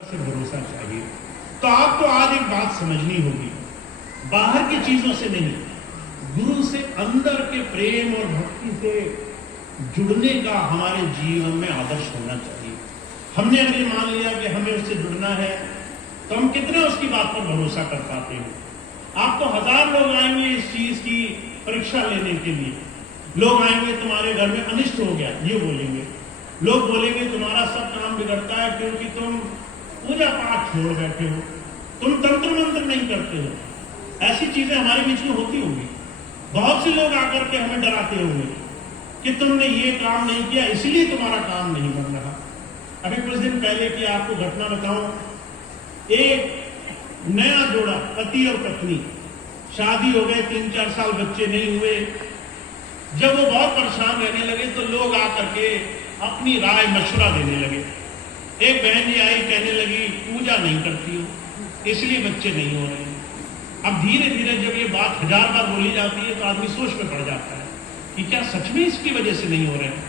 से भरोसा चाहिए। तो आपको आज एक बात समझनी होगी, बाहर की चीजों से नहीं, गुरु से अंदर के प्रेम और भक्ति से जुड़ने का हमारे जीवन में आदर्श होना चाहिए। हमने अगर मान लिया कि हमें उससे जुड़ना है तो हम कितना उसकी बात पर भरोसा कर पाते हैं। आपको 1000 लोग आएंगे इस चीज की परीक्षा लेने के लिए। लोग आएंगे तुम्हारे घर में अनिष्ट हो गया ये बोलेंगे, लोग बोलेंगे तुम्हारा सब काम बिगड़ता है क्योंकि तुम पूजा पाठ छोड़ बैठे हो, तुम तंत्र मंत्र नहीं करते हो। ऐसी चीजें हमारे बीच में होती होंगी। बहुत से लोग आकर के हमें डराते होंगे कि तुमने ये काम नहीं किया इसलिए तुम्हारा काम नहीं बन रहा। अभी कुछ दिन पहले की आपको घटना बताऊं, एक नया जोड़ा पति और पत्नी, शादी हो गए, 3-4 साल बच्चे नहीं हुए। जब वो बहुत परेशान रहने लगे तो लोग आकर के अपनी राय मशवरा देने लगे। एक बहन जी आई, कहने लगी पूजा नहीं करती हो इसलिए बच्चे नहीं हो रहे हैं। अब धीरे धीरे जब ये बात 1000 बार बोली जाती है तो आदमी सोच में पड़ जाता है कि क्या सच में इसकी वजह से नहीं हो रहे हैं।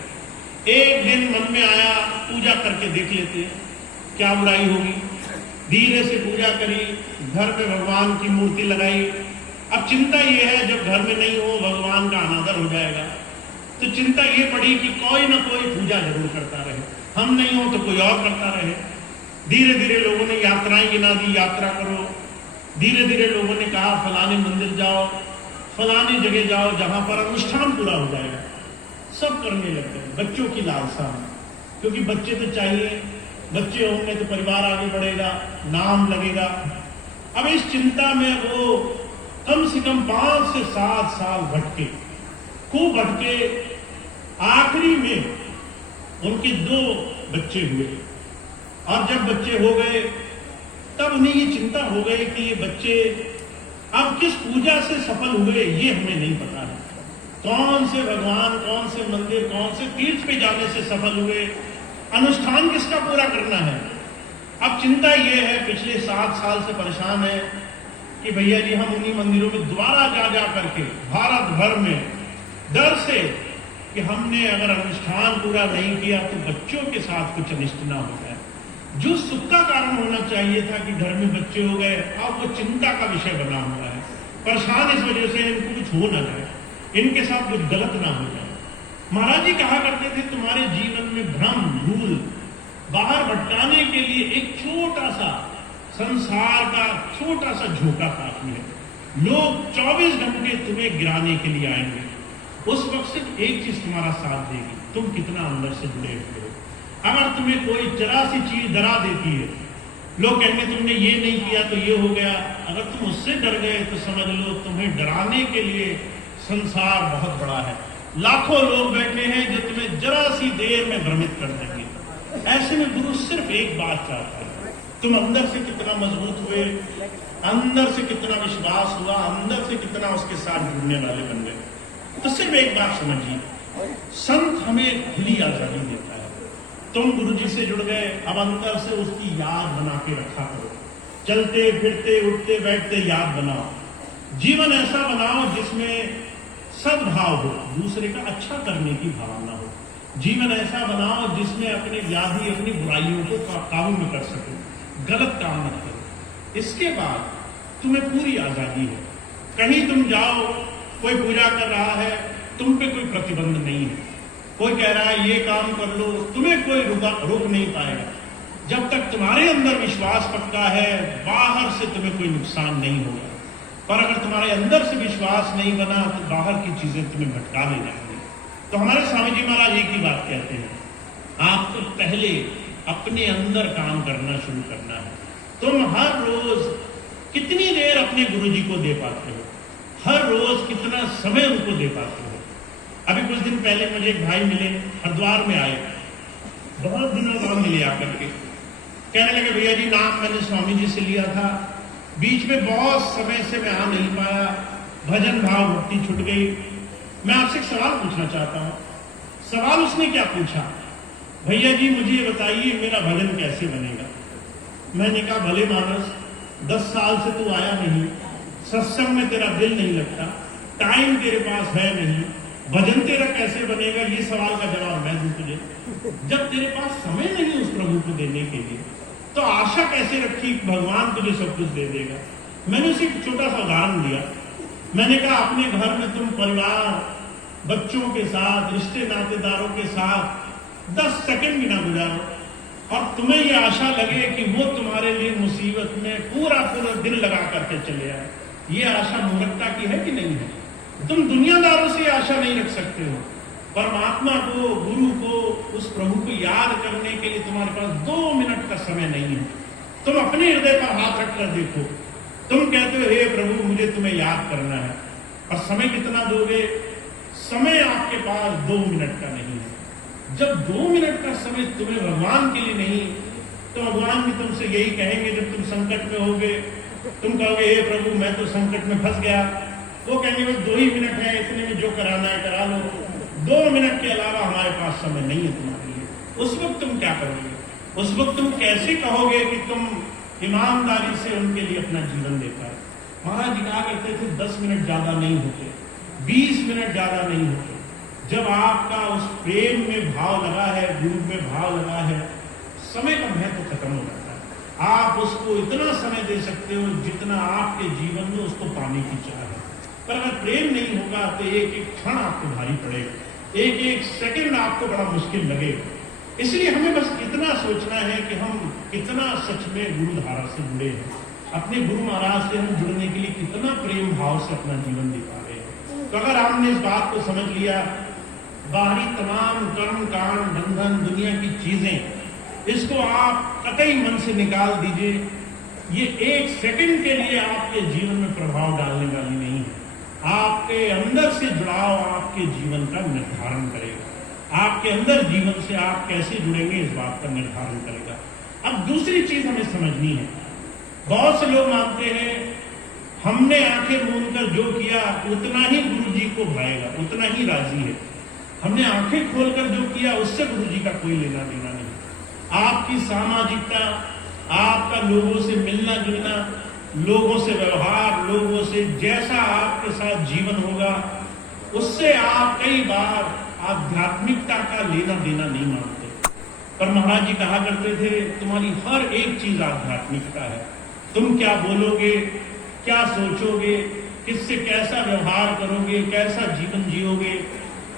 एक दिन मन में आया पूजा करके देख लेते हैं क्या बुराई होगी। धीरे से पूजा करी, घर पे भगवान की मूर्ति लगाई। अब चिंता ये है जब घर में नहीं हो भगवान का अनादर हो जाएगा, तो चिंता ये पड़ी कि कोई ना कोई पूजा जरूर करता रहे, हम नहीं हो तो कोई और करता रहे। धीरे धीरे लोगों ने यात्राएं गिना दी, यात्रा करो। धीरे धीरे लोगों ने कहा फलाने मंदिर जाओ, फलाने जगह जाओ जहां पर अनुष्ठान पूरा हो जाएगा। सब करने लग गए। बच्चों की लालसा, क्योंकि बच्चे तो चाहिए, बच्चे होंगे तो परिवार आगे बढ़ेगा, नाम लगेगा। अब इस चिंता में वो कम से कम 5 से 7 साल भटके, खूब भटके। आखिरी में उनके 2 बच्चे हुए, और जब बच्चे हो गए तब उन्हें ये चिंता हो गई कि ये बच्चे अब किस पूजा से सफल हुए ये हमें नहीं पता है। कौन से भगवान, कौन से मंदिर, कौन से तीर्थ पे जाने से सफल हुए, अनुष्ठान किसका पूरा करना है। अब चिंता ये है, पिछले 7 साल से परेशान है कि भैया जी हम उन्हीं मंदिरों में दोबारा जा करके भारत भर में डर से कि हमने अगर अनुष्ठान पूरा नहीं किया तो बच्चों के साथ कुछ अनिष्ट ना हो जाए। जो सुख का कारण होना चाहिए था कि घर में बच्चे हो गए, अब वो चिंता का विषय बना हुआ है। परेशान इस वजह से इनको कुछ हो ना जाए, इनके साथ कुछ गलत ना हो जाए। महाराज जी कहा करते थे तुम्हारे जीवन में भ्रम भूल बाहर भटकाने के लिए एक छोटा सा संसार का छोटा सा झोंका काफी है। लोग 24 घंटे तुम्हें गिराने के लिए आएंगे, उस वक्त सिर्फ एक चीज तुम्हारा साथ देगी, तुम कितना अंदर से जुड़े हुए हो। अगर तुम्हें कोई जरा सी चीज डरा देती है, लोग कहेंगे तुमने ये नहीं किया तो ये हो गया। अगर तुम उससे डर गए तो समझ लो तुम्हें डराने के लिए संसार बहुत बड़ा है। लाखों लोग बैठे हैं जो तुम्हें जरा सी देर में भ्रमित कर देंगे। ऐसे में गुरु सिर्फ एक बात चाहता है, तुम अंदर से कितना मजबूत हुए, अंदर से कितना विश्वास हुआ, अंदर से कितना उसके साथ जुड़ने वाले बन गए। तो सिर्फ एक बात समझिए, संत हमें खुली आजादी देता है। तुम गुरु जी से जुड़ गए, अब अंदर से उसकी याद बना के रखा करो। चलते फिरते उठते बैठते याद बनाओ। जीवन ऐसा बनाओ जिसमें सद्भाव हो, दूसरे का अच्छा करने की भावना हो। जीवन ऐसा बनाओ जिसमें अपनी व्याधि, अपनी बुराइयों को काबू में कर सको, गलत काम मत करो। इसके बाद तुम्हें पूरी आजादी है। कहीं तुम जाओ, कोई पूजा कर रहा है, तुम पे कोई प्रतिबंध नहीं है। कोई कह रहा है ये काम कर लो, तुम्हें कोई रोक नहीं पाएगा। जब तक तुम्हारे अंदर विश्वास पक्का है, बाहर से तुम्हें कोई नुकसान नहीं होगा। पर अगर तुम्हारे अंदर से विश्वास नहीं बना तो बाहर की चीजें तुम्हें भटका ले जाएंगी। तो हमारे स्वामी जी महाराज एक ही बात कहते हैं, आपको पहले अपने अंदर काम करना शुरू करना है। तुम हर रोज कितनी देर अपने गुरु जी को दे पाते हो, हर रोज कितना समय उनको दे पाते हो। अभी कुछ दिन पहले मुझे एक भाई मिले, हरिद्वार में आए, बहुत दिनों बाद मिले आकर के। कहने लगे भैया जी नाम मैंने स्वामी जी से लिया था, बीच में बहुत समय से मैं आ नहीं पाया, भजन भाव भक्ति छूट गई। मैं आपसे एक सवाल पूछना चाहता हूं। सवाल उसने क्या पूछा, भैया जी मुझे ये बताइए मेरा भजन कैसे बनेगा। मैंने कहा भले मानस, 10 साल से तू आया नहीं, सत्संग में तेरा दिल नहीं लगता, टाइम तेरे पास है नहीं, भजन तेरा कैसे बनेगा। ये सवाल का जवाब मैं दूं तुझे, जब तेरे पास समय नहीं उस प्रभु को देने के लिए, तो आशा कैसे रखी कि भगवान तुझे सब कुछ दे देगा। मैंने उसे एक छोटा सा उदाहरण दिया। मैंने कहा अपने घर में तुम परिवार बच्चों के साथ रिश्ते नातेदारों के साथ 10 सेकंड भी ना गुजारो और तुम्हें यह आशा लगे कि वो तुम्हारे लिए मुसीबत में पूरा पूरा दिन लगा करके चले आए, ये आशा मूर्खता की है कि नहीं है? तुम दुनियादारों से आशा नहीं रख सकते हो। परमात्मा को, गुरु को, उस प्रभु को याद करने के लिए तुम्हारे पास 2 मिनट का समय नहीं है। तुम अपने हृदय पर हाथ रखकर देखो। तुम कहते हो हे प्रभु मुझे तुम्हें याद करना है, और समय कितना दोगे? समय आपके पास 2 मिनट का नहीं है। जब 2 मिनट का समय तुम्हें भगवान के लिए नहीं, तो भगवान भी तुमसे यही कहेंगे। जब तुम संकट में होगे, तुम कहोगे हे प्रभु मैं तो संकट में फंस गया, वो कहेंगे बस 2 ही मिनट है, इतने में जो कराना है करा लो, 2 मिनट के अलावा हमारे पास समय नहीं है तुम्हारे लिए। उस वक्त तुम क्या करोगे? उस वक्त तुम कैसे कहोगे कि तुम ईमानदारी से उनके लिए अपना जीवन देता है? महाराज जी कहा करते थे 10 मिनट ज्यादा नहीं होते, 20 मिनट ज्यादा नहीं होते। जब आपका उस प्रेम में भाव लगा है, गुरु में भाव लगा है, समय का महत्व खत्म हो जाता है। आप उसको इतना समय दे सकते हो जितना आपके जीवन में उसको पाने की चाह है। पर अगर प्रेम नहीं होगा तो एक एक क्षण आपको भारी पड़ेगा, एक एक सेकंड आपको बड़ा मुश्किल लगेगा। इसलिए हमें बस इतना सोचना है कि हम कितना सच में गुरु धारा से जुड़े हैं, अपने गुरु महाराज से हम जुड़ने के लिए कितना प्रेम भाव से अपना जीवन दे पा रहे हैं। तो अगर आपने इस बात को समझ लिया, बाहरी तमाम कर्म कांड बंधन दुनिया की चीजें, इसको आप कतई मन से निकाल दीजिए। ये 1 सेकंड के लिए आपके जीवन में प्रभाव डालने वाली नहीं है। आपके अंदर से जुड़ाव आपके जीवन का निर्धारण करेगा। आपके अंदर जीवन से आप कैसे जुड़ेंगे इस बात का निर्धारण करेगा। अब दूसरी चीज हमें समझनी है। बहुत से लोग मानते हैं हमने आंखें मूंद कर जो किया उतना ही गुरु जी को भाएगा, उतना ही राजी है। हमने आंखें खोलकर जो किया उससे गुरु जी का कोई लेना देना नहीं। आपकी सामाजिकता, आपका लोगों से मिलना जुलना, लोगों से व्यवहार, लोगों से जैसा आपके साथ जीवन होगा, उससे आप कई बार आध्यात्मिकता का लेना देना नहीं मानते। पर महाराज जी कहा करते थे तुम्हारी हर एक चीज आध्यात्मिकता है। तुम क्या बोलोगे, क्या सोचोगे, किससे कैसा व्यवहार करोगे, कैसा जीवन जियोगे,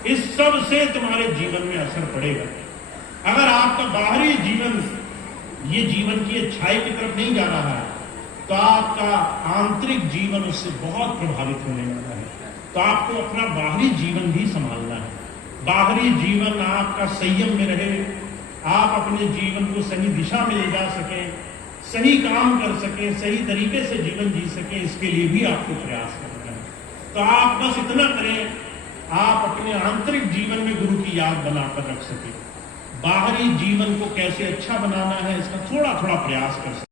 इस सब से तुम्हारे जीवन में असर पड़ेगा। अगर आपका बाहरी जीवन ये जीवन की अच्छाई की तरफ नहीं जा रहा है तो आपका आंतरिक जीवन उससे बहुत प्रभावित होने वाला है। तो आपको अपना बाहरी जीवन भी संभालना है। बाहरी जीवन आपका संयम में रहे, आप अपने जीवन को सही दिशा में ले जा सके, सही काम कर सके, सही तरीके से जीवन जी सके, इसके लिए भी आपको प्रयास करना है। तो आप बस इतना करें, आप अपने आंतरिक जीवन में गुरु की याद बनाकर रख सके। बाहरी जीवन को कैसे अच्छा बनाना है इसका थोड़ा थोड़ा प्रयास कर सके।